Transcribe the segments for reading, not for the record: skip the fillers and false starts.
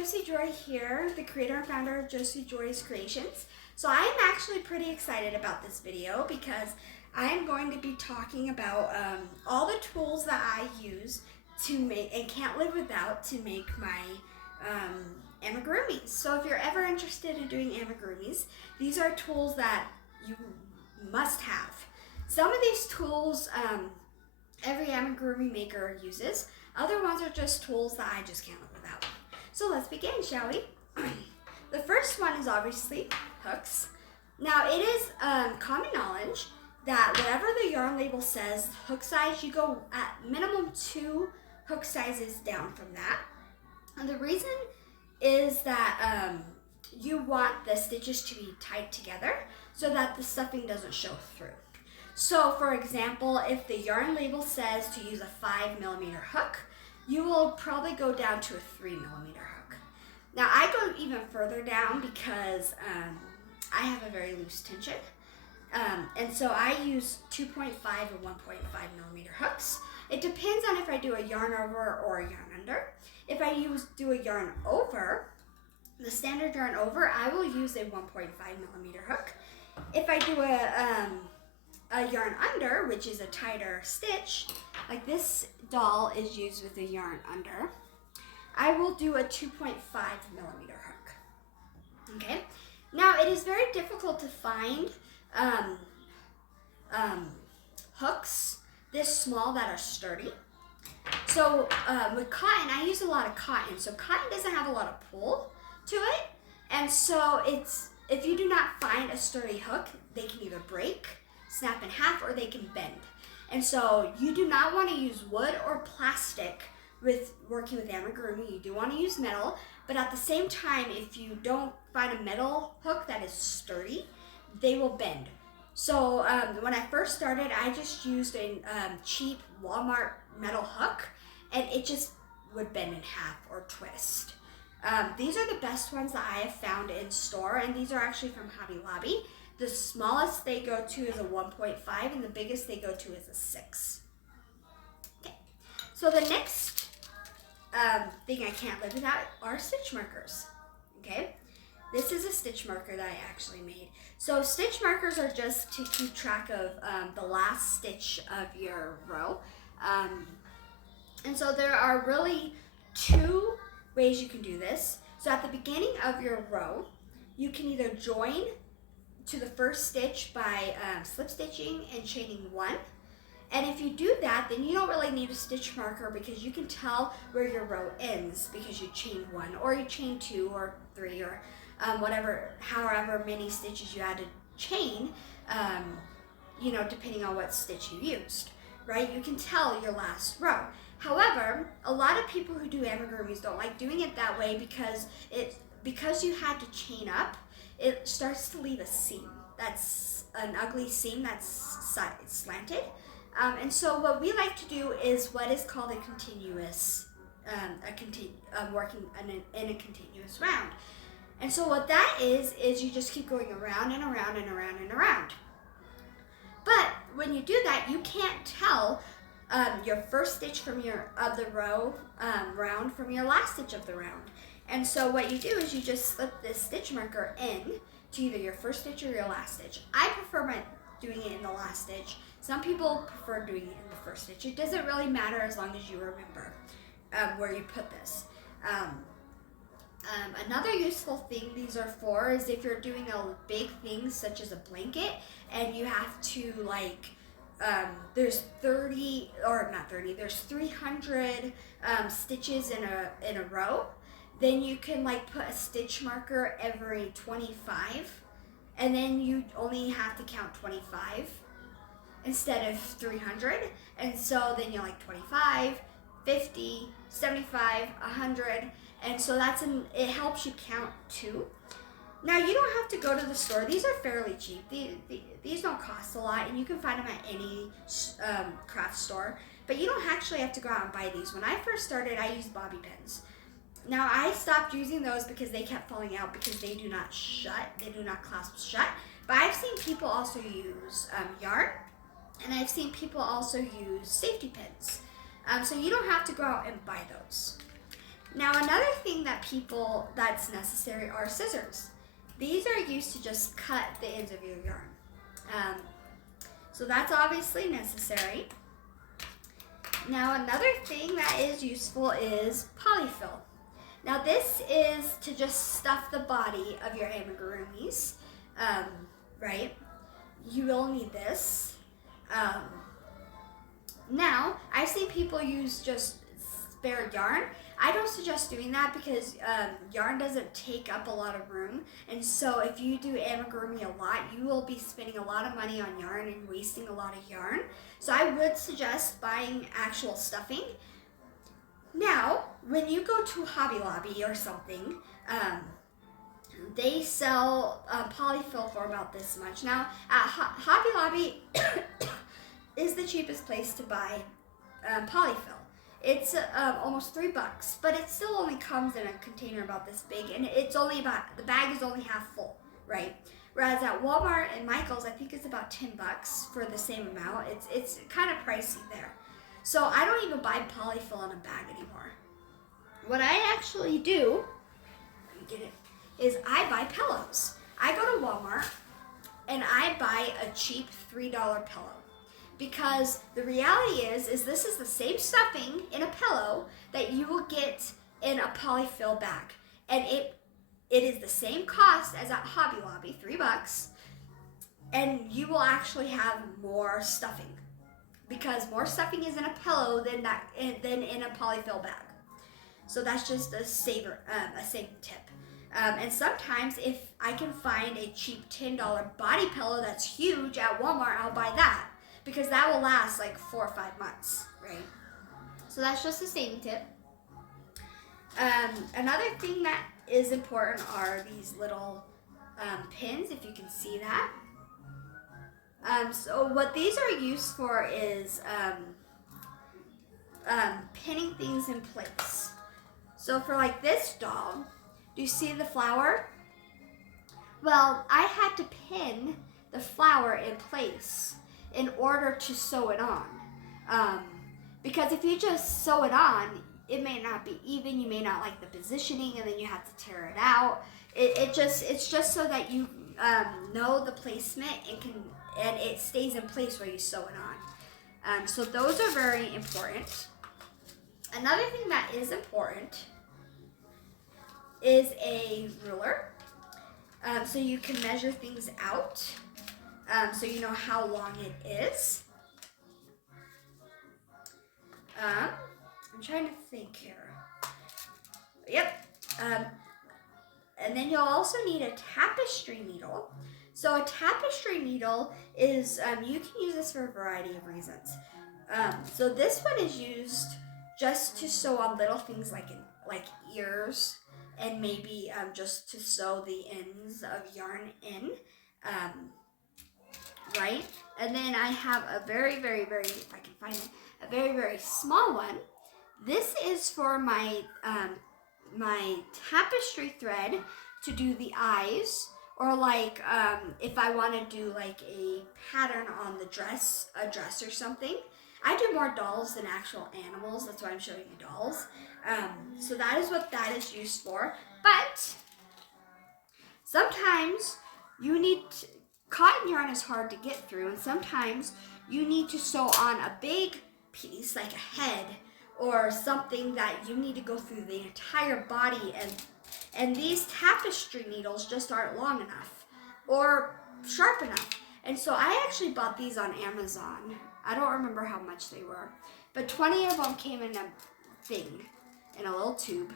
Josie Joy here, the creator and founder of Josie Joy's Creations. So I am actually pretty excited about this video because I am going to be talking about all the tools that I use to make and can't live without to make my amigurumis. So if you're ever interested in doing amigurumis, these are tools that you must have. Some of these tools every amigurumi maker uses. Other ones are just tools that I just can't live without. So let's begin, shall we? The first one is obviously hooks. Now it is common knowledge that whatever the yarn label says, hook size, you go at minimum 2 hook sizes down from that. And the reason is that you want the stitches to be tied together so that the stuffing doesn't show through. So for example, if the yarn label says to use a 5mm hook, you will probably go down to a 3mm hook. Now I go even further down because I have a very loose tension. And so I use 2.5 and 1.5mm hooks. It depends on if I do a yarn over or a yarn under. If I do a yarn over, the standard yarn over, I will use a 1.5mm hook. If I do a yarn under, which is a tighter stitch, like this doll is used with a yarn under, I will do a 2.5mm hook. Okay. Now it is very difficult to find hooks this small that are sturdy. So with cotton, I use a lot of cotton. So cotton doesn't have a lot of pull to it, and so if you do not find a sturdy hook, they can either break, snap in half, or they can bend. And so you do not want to use wood or plastic with working with amigurumi. You do want to use metal, but at the same time, if you don't find a metal hook that is sturdy, they will bend. So when I first started, I just used a cheap Walmart metal hook, and it just would bend in half or twist. These are the best ones that I have found in store, and these are actually from Hobby Lobby. The smallest they go to is a 1.5, and the biggest they go to is a 6. Okay, so the next thing I can't live without are stitch markers. Okay, this is a stitch marker that I actually made. So stitch markers are just to keep track of the last stitch of your row. And so there are really 2 ways you can do this. So at the beginning of your row, you can either join to the first stitch by slip stitching and chaining 1. And if you do that, then you don't really need a stitch marker because you can tell where your row ends because you chain 1 or you chain 2 or 3 or however many stitches you had to chain, depending on what stitch you used, right? You can tell your last row. However, a lot of people who do amigurumis don't like doing it that way because you had to chain up, it starts to leave a seam. That's an ugly seam that's slanted. And so what we like to do is what is called a continuous, working in a continuous round. And so what that is you just keep going around and around and around and around. But when you do that, you can't tell your first stitch of the row round from your last stitch of the round. And so what you do is you just slip this stitch marker in to either your first stitch or your last stitch. I prefer doing it in the last stitch. Some people prefer doing it in the first stitch. It doesn't really matter as long as you remember where you put this. Another useful thing these are for is if you're doing a big thing such as a blanket and you have to there's 300 stitches in a row, then you can put a stitch marker every 25, and then you only have to count 25 instead of 300, and so then you're 25, 50, 75, 100, and so it helps you count too. Now you don't have to go to the store. These are fairly cheap. These don't cost a lot, and you can find them at any craft store, but you don't actually have to go out and buy these. When I first started, I used bobby pins. Now I stopped using those because they kept falling out because they do not clasp shut. But I've seen people also use yarn, and I've seen people also use safety pins. So you don't have to go out and buy those. Now another thing that's necessary are scissors. These are used to just cut the ends of your yarn. So that's obviously necessary. Now another thing that is useful is polyfill. Now this is to just stuff the body of your amigurumis, right? You will need this. Now, I've seen people use just spare yarn. I don't suggest doing that because yarn doesn't take up a lot of room. And so if you do amigurumi a lot, you will be spending a lot of money on yarn and wasting a lot of yarn. So I would suggest buying actual stuffing. Now, when you go to Hobby Lobby or something, they sell polyfill for about this much. Now, at Hobby Lobby is the cheapest place to buy polyfill. It's almost $3, but it still only comes in a container about this big, and the bag is only half full, right? Whereas at Walmart and Michael's, I think it's about $10 for the same amount. It's kind of pricey there. So I don't even buy polyfill in a bag anymore. What I actually do, let me get it, is I buy pillows. I go to Walmart and I buy a cheap $3 pillow. Because the reality is this is the same stuffing in a pillow that you will get in a polyfill bag. And it is the same cost as at Hobby Lobby, $3, and you will actually have more stuffing. Because more stuffing is in a pillow than in a polyfill bag. So that's just a safe tip. And sometimes if I can find a cheap $10 body pillow that's huge at Walmart, I'll buy that. Because that will last like 4 or 5 months, right? So that's just a saving tip. Another thing that is important are these little pins, if you can see that. So what these are used for is pinning things in place. So for like this doll, do you see the flower? Well, I had to pin the flower in place in order to sew it on. Because if you just sew it on, it may not be even, you may not like the positioning, and then you have to tear it out. It's just so that you know the placement and it stays in place where you sew it on. So those are very important. Another thing that is important is a ruler. So you can measure things out. So you know how long it is. I'm trying to think here. Yep. And then you'll also need a tapestry needle. So a tapestry needle is, you can use this for a variety of reasons. So this one is used just to sew on little things like ears, and maybe just to sew the ends of yarn in. Right? And then I have a very, very, very, if I can find it, a very, very small one. This is for my my tapestry thread to do the eyes, or like if I want to do like a pattern on the dress, a dress or something. I do more dolls than actual animals. That's why I'm showing you dolls. So that is what that is used for. But sometimes you need cotton yarn is hard to get through, and sometimes you need to sew on a big piece like a head or something that you need to go through the entire body, and these tapestry needles just aren't long enough or sharp enough. And so I actually bought these on Amazon. I don't remember how much they were, but 20 of them came in a thing, in a little tube,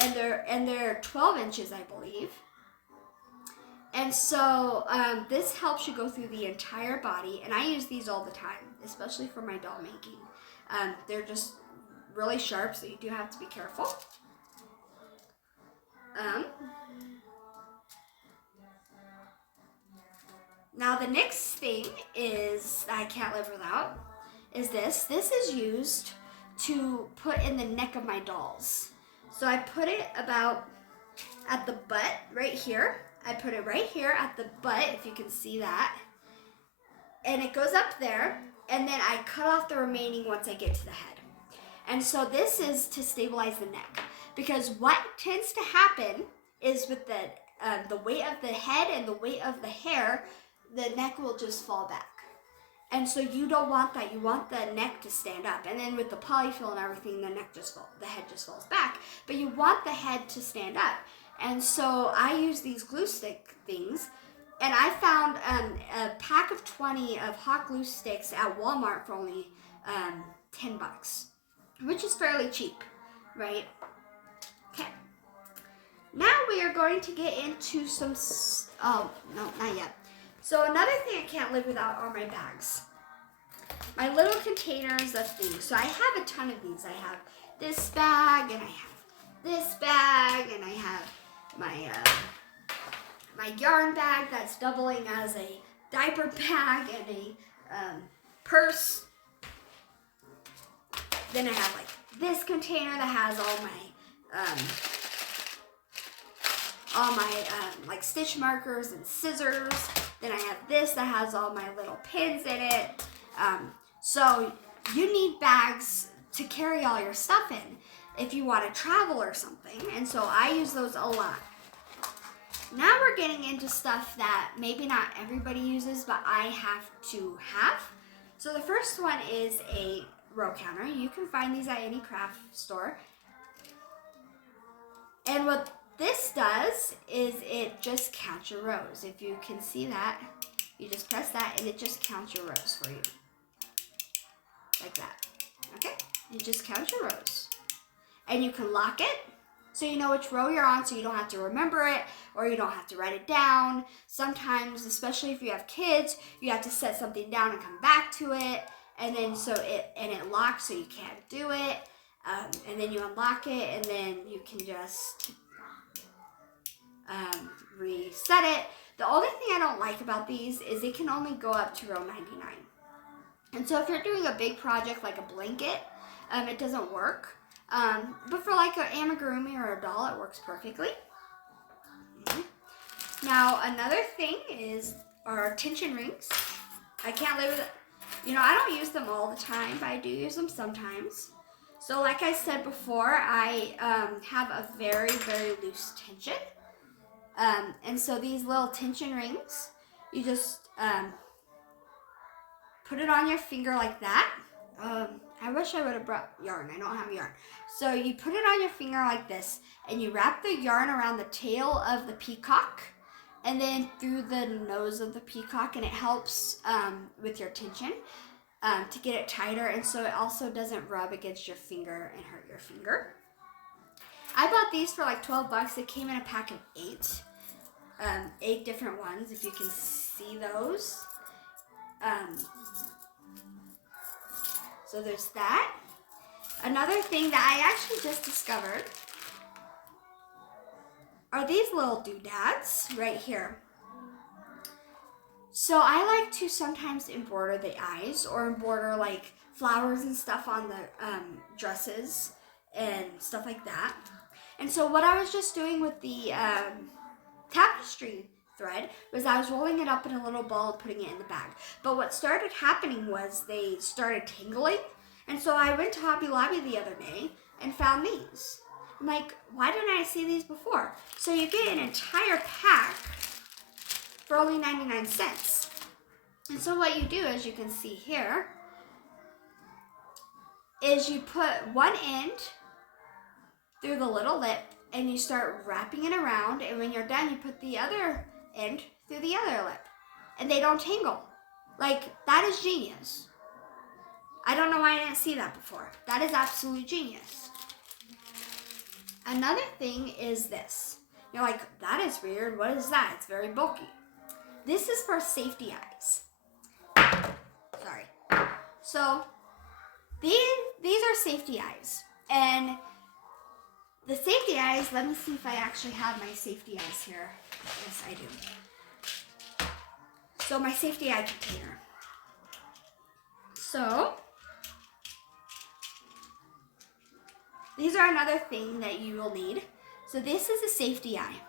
and they're 12 inches, I believe. And so this helps you go through the entire body, and I use these all the time, especially for my doll making. They're just really sharp, so you do have to be careful. Now the next thing is that I can't live without is this. This is used to put in the neck of my dolls. So I put it about at the butt right here. I put it right here at the butt, if you can see that. And it goes up there, and then I cut off the remaining once I get to the head. And so this is to stabilize the neck. because what tends to happen is with the weight of the head and the weight of the hair, the neck will just fall back. And so you don't want that. You want the neck to stand up. And then with the polyfill and everything, the head just falls back. But you want the head to stand up. And so I use these glue stick things. And I found a pack of 20 of hot glue sticks at Walmart for only $10, which is fairly cheap, right? Okay. Now we are going to get into some, oh, no, not yet. So another thing I can't live without are my bags. My little containers of things. So I have a ton of these. I have this bag, and I have this bag, and I have my my yarn bag that's doubling as a diaper bag and a purse. Then I have like this container that has all my like stitch markers and scissors. Then I have this that has all my little pins in it. So you need bags to carry all your stuff in if you want to travel or something. And so I use those a lot. Now we're getting into stuff that maybe not everybody uses, but I have to have. So the first one is a row counter. You can find these at any craft store. And what this does is it just counts your rows. If you can see that, you just press that and it just counts your rows for you. Like that. Okay? It just counts your rows. And you can lock it so you know which row you're on, so you don't have to remember it or you don't have to write it down. Sometimes, especially if you have kids, you have to set something down and come back to it, and then it locks so you can't do it, and then you unlock it, and then you can just reset it. The only thing I don't like about these is it can only go up to row 99. And so if you're doing a big project like a blanket, it doesn't work. But for like an amigurumi or a doll, it works perfectly. Now, another thing is our tension rings. I can't live with it. I don't use them all the time, but I do use them sometimes. So like I said before, I have a very, very loose tension. And so these little tension rings, you just put it on your finger like that. I wish I would have brought yarn. I don't have yarn. So you put it on your finger like this, and you wrap the yarn around the tail of the peacock, and then through the nose of the peacock, and it helps with your tension to get it tighter, and so it also doesn't rub against your finger and hurt your finger. I bought these for like $12. It came in a pack of 8 different ones, if you can see those. So there's that. Another thing that I actually just discovered are these little doodads right here. So I like to sometimes embroider the eyes or embroider like flowers and stuff on the dresses and stuff like that. And so what I was just doing with the tapestry thread was I was rolling it up in a little ball and putting it in the bag. But what started happening was they started tingling. And so I went to Hobby Lobby the other day and found these. I'm like, why didn't I see these before? So you get an entire pack for only 99 cents. And so what you do, as you can see here, is you put one end through the little lip and you start wrapping it around, and when you're done, you put the other end through the other lip, and they don't tangle. Like, that is genius. I don't know why I didn't see that before. That is absolute genius. Another thing is this. You're like, that is weird. What is that? It's very bulky. This is for safety eyes. Sorry. So, these are safety eyes. And the safety eyes, let me see if I actually have my safety eyes here. Yes, I do. So my safety eye container. So, these are another thing that you will need. So this is a safety eye.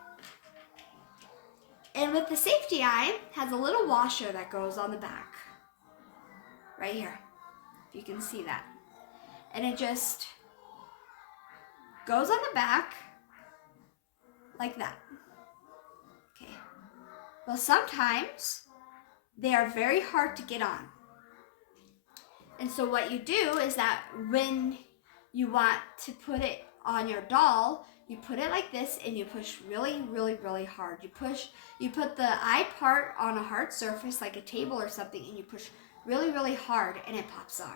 And with the safety eye, it has a little washer that goes on the back. Right here. If you can see that. And it just goes on the back like that. Okay. Well, sometimes they are very hard to get on. And so what you do is that when you want to put it on your doll, you put it like this and you push really, really, really hard. You put the eye part on a hard surface like a table or something, and you push really, really hard and it pops on.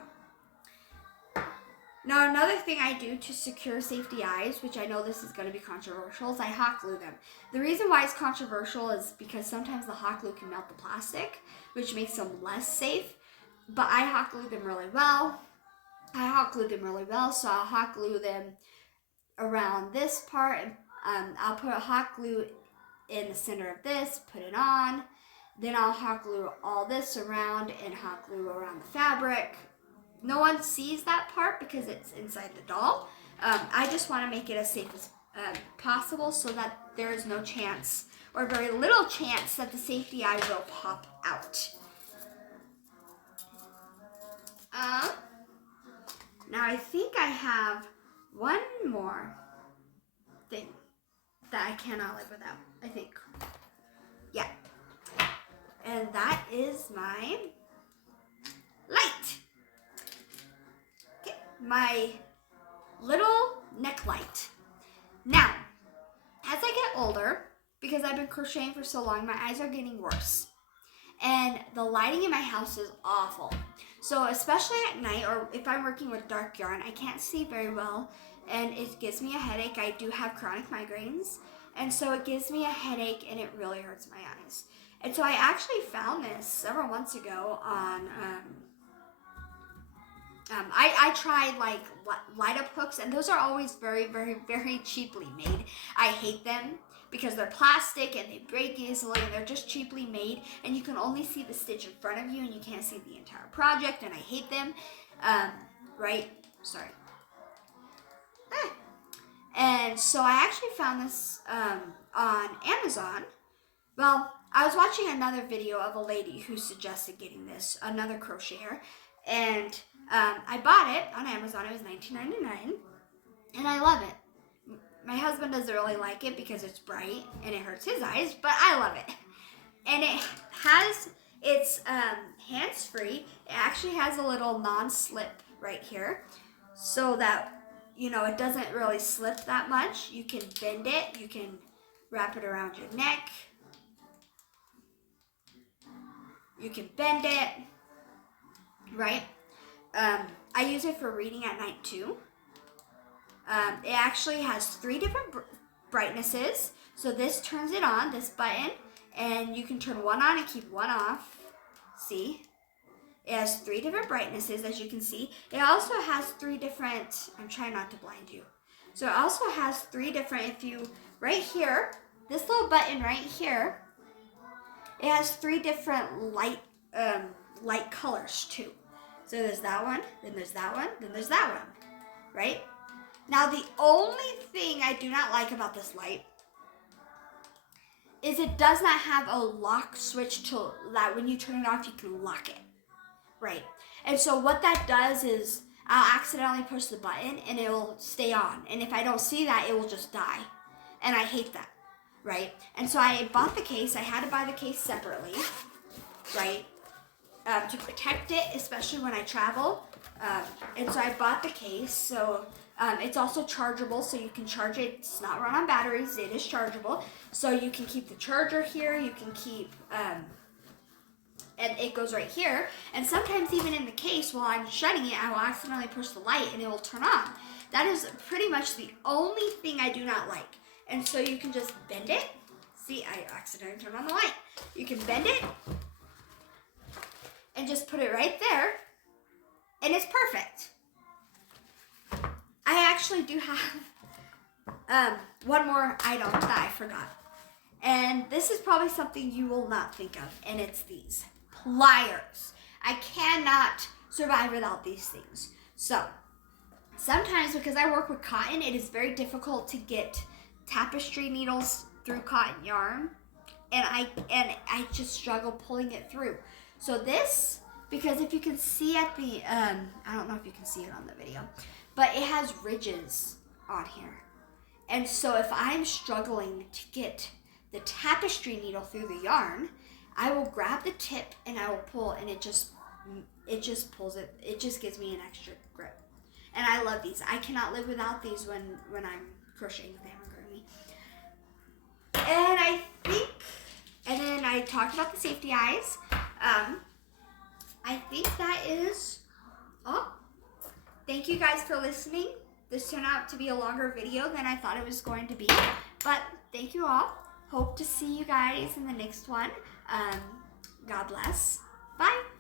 Now, another thing I do to secure safety eyes, which I know this is going to be controversial, is I hot glue them. The reason why it's controversial is because sometimes the hot glue can melt the plastic, which makes them less safe, but I hot glue them really well. So I'll hot glue them around this part, and I'll put a hot glue in the center of this, put it on, then I'll hot glue all this around and hot glue around the fabric. No one sees that part because it's inside the doll. I just want to make it as safe as possible so that there is no chance, or very little chance, that the safety eye will pop out. Now I think I have one more thing that I cannot live without, I think. Yeah. And that is my light. Okay, my little neck light. Now, as I get older, because I've been crocheting for so long, my eyes are getting worse. And the lighting in my house is awful. So especially at night, or if I'm working with dark yarn, I can't see very well, and it gives me a headache. I do have chronic migraines, and so it gives me a headache, and it really hurts my eyes. And so I actually found this several months ago on, I tried like light up hooks, and those are always very, very, very cheaply made. I hate them because they're plastic and they break easily, and they're just cheaply made, and you can only see the stitch in front of you and you can't see the entire project, and I hate them. Right? Sorry. And so I actually found this on Amazon. Well, I was watching another video of a lady who suggested getting this, another crocheter, and I bought it on Amazon. It was $19.99, and I love it. My husband doesn't really like it because it's bright and it hurts his eyes, but I love it. And it's hands-free. It actually has a little non-slip right here, so that, you know, it doesn't really slip that much. You can bend it. You can wrap it around your neck. You can bend it, right? I use it for reading at night too. It actually has 3 different brightnesses. So this turns it on, this button, and you can turn one on and keep one off. See? It has 3 different brightnesses, as you can see. It also has 3 different, I'm trying not to blind you. So it also has 3 different, if you, right here, this little button right here, it has 3 different light colors too. So there's that one, then there's that one, then there's that one, right? Now the only thing I do not like about this light is it does not have a lock switch to that when you turn it off you can lock it, right? And so what that does is I'll accidentally push the button and it will stay on, and if I don't see that, it will just die, and I hate that, right? And so I bought the case. I had to buy the case separately, right? To protect it, especially when I travel. And so I bought the case. So it's also chargeable, so you can charge it. It's not run on batteries. It is chargeable. So you can keep the charger here. You can keep, and it goes right here. And sometimes even in the case, while I'm shutting it, I will accidentally push the light and it will turn on. That is pretty much the only thing I do not like. And so you can just bend it. See, I accidentally turned on the light. You can bend it and just put it right there, and it's perfect. I actually do have one more item that I forgot, and this is probably something you will not think of, and it's these pliers. I cannot survive without these things. So sometimes, because I work with cotton, it is very difficult to get tapestry needles through cotton yarn, and I just struggle pulling it through. So this, because if you can see at the, I don't know if you can see it on the video, but it has ridges on here. And so if I'm struggling to get the tapestry needle through the yarn, I will grab the tip and I will pull, and it just pulls it. It just gives me an extra grip. And I love these. I cannot live without these when I'm crocheting with amigurumi. And then I talked about the safety eyes. I think that is all. Thank you guys for listening. This turned out to be a longer video than I thought it was going to be. But thank you all. Hope to see you guys in the next one. God bless. Bye.